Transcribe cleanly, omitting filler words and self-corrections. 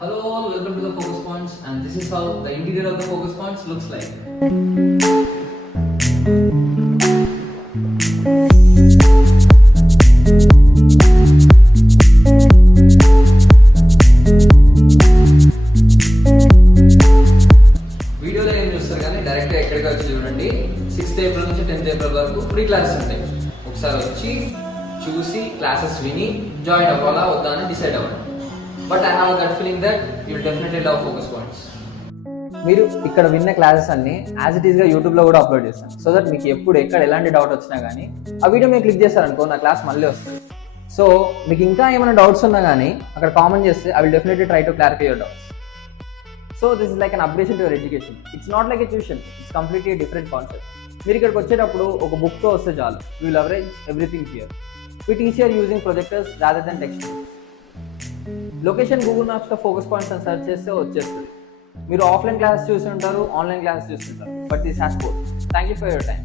Hello all, welcome to the focus points, and this is how the interior of the focus points looks like. వీడియోలో ఏం చూస్తారు కానీ డైరెక్ట్గా ఎక్కడికి వచ్చి చూడండి. 6th ఏప్రిల్ నుంచి 10th ఏప్రిల్ వరకు ఫ్రీ క్లాసెస్ ఉంటాయి. ఒకసారి వచ్చి చూసి క్లాసెస్ విని జాయిన్ అవ్వాలా వద్దా అని డిసైడ్ అవ్వండి. But I have that feeling that you definitely love focus points. మీరు ఇక్కడ విన్న క్లాసెస్ అన్ని యాజ్ ఇట్ ఈస్గా యూట్యూబ్లో కూడా అప్లోడ్ చేస్తాను. సో దట్ మీకు ఎప్పుడు ఎక్కడ ఎలాంటి డౌట్ వచ్చినా కానీ ఆ వీడియో మీరు క్లిక్ చేస్తారనుకో నా క్లాస్ మళ్ళీ వస్తుంది. సో మీకు ఇంకా ఏమైనా డౌట్స్ ఉన్నా కానీ అక్కడ కామెంట్ చేస్తే I will definitely try to clarify your doubts. So this is like an upgradation to your education. It's not like a tuition, it's completely different concept. మీరు ఇక్కడికి వచ్చేటప్పుడు ఒక బుక్తో వస్తే చాలు, you will arrange everything here. We teach here using projectors rather than text. Location Google మ్యాప్స్లో focus points అని search చేస్తే వచ్చేస్తుంది. మీరు ఆఫ్లైన్ క్లాసెస్ చూసి ఉంటారు, ఆన్లైన్ క్లాసెస్ చూస్తుంటారు, but this has both. Thank you for your time.